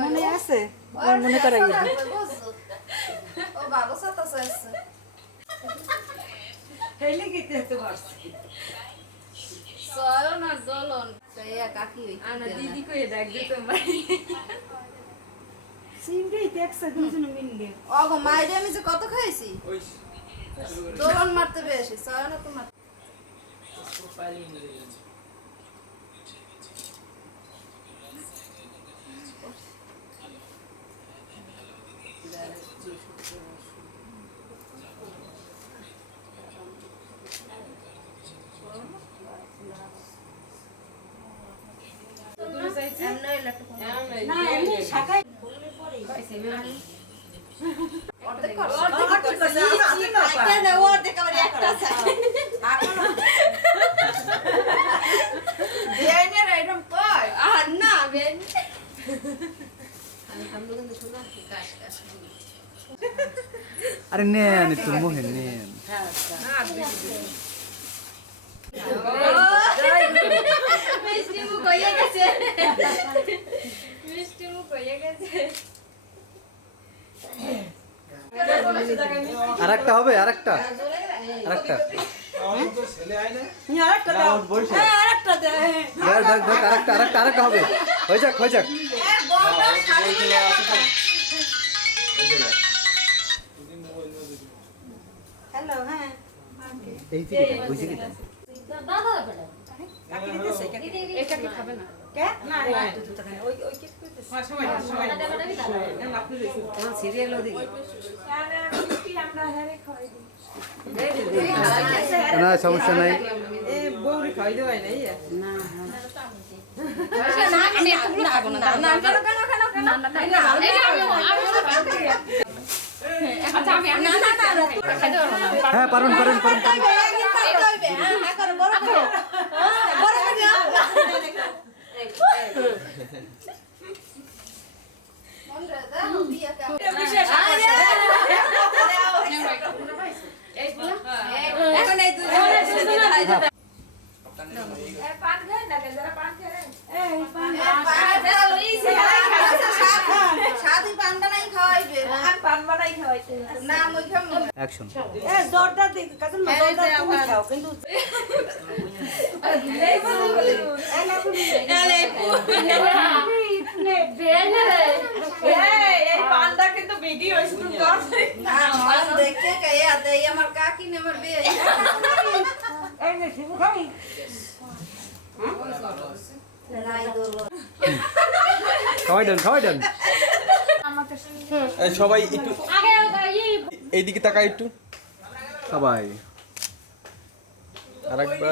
মনে আছে মনে করে ও ভালো সাথে আছে হেলে গিতে তো পারছি সয়ন আর দলন তাইয়া কাকি হই আনা দিদি কই ডাক দে তোমার সিমটাই দেখছে দুজনে মিললে ওগো মাইরে আমি যে কত খাইছি দলন মারতে বেশি সয়ন তো মারতে না এমনি শাখায় অর্ধেক কর অর্ধেক আবার একটা বিয়াইনের আইটেম কই আর না বেন আরে নেন একটু মোহে নেন মিষ্টি মুখ হয়ে গেছে মিষ্টি মুখ হয়ে গেছে আরেকটা হবে আরেকটা আরেকটা আরেকটা দাও হ্যাঁ আরেকটা দে দেখ দেখ দেখ আরেকটা হবে হয়ে যাক হ্যালো হ্যাঁ এই দিকে বুঝি কি কাকি দিতেছে কাকি এটা কি খাবে না কে না দুটো টাকা ওই ওই কেক কইতেছে সময় এখন সিরিয়াল ওদিকে আমরা হেরে খাওয়াই দিই না সমস্যা নাই এ বউরি খাওয়াই দেওয়াই নাই না না আমি একটু খাবো না না কেন আচ্ছা আমি না খাইতে পারবো না হ্যাঁ পারুন এখন এই দুই সাদি পান বানাই খাওয়াইবে পান বানাই খাওয়াইতে না মই খামু অ্যাকশন এ জোরদার দিক কাজল না জোরদার তুমি খাও কিন্তু এই পান্ডা কিন্তু ভিডিও শুট করছে না মান দেখে কে আতে আমার কাকি নে আমার বিয়ে এই নে শিবু খাই রাই দোলো খাওয়াই দেন সবাই একটু আগে এইদিকে তাকাই একটু সবাই আরেকবার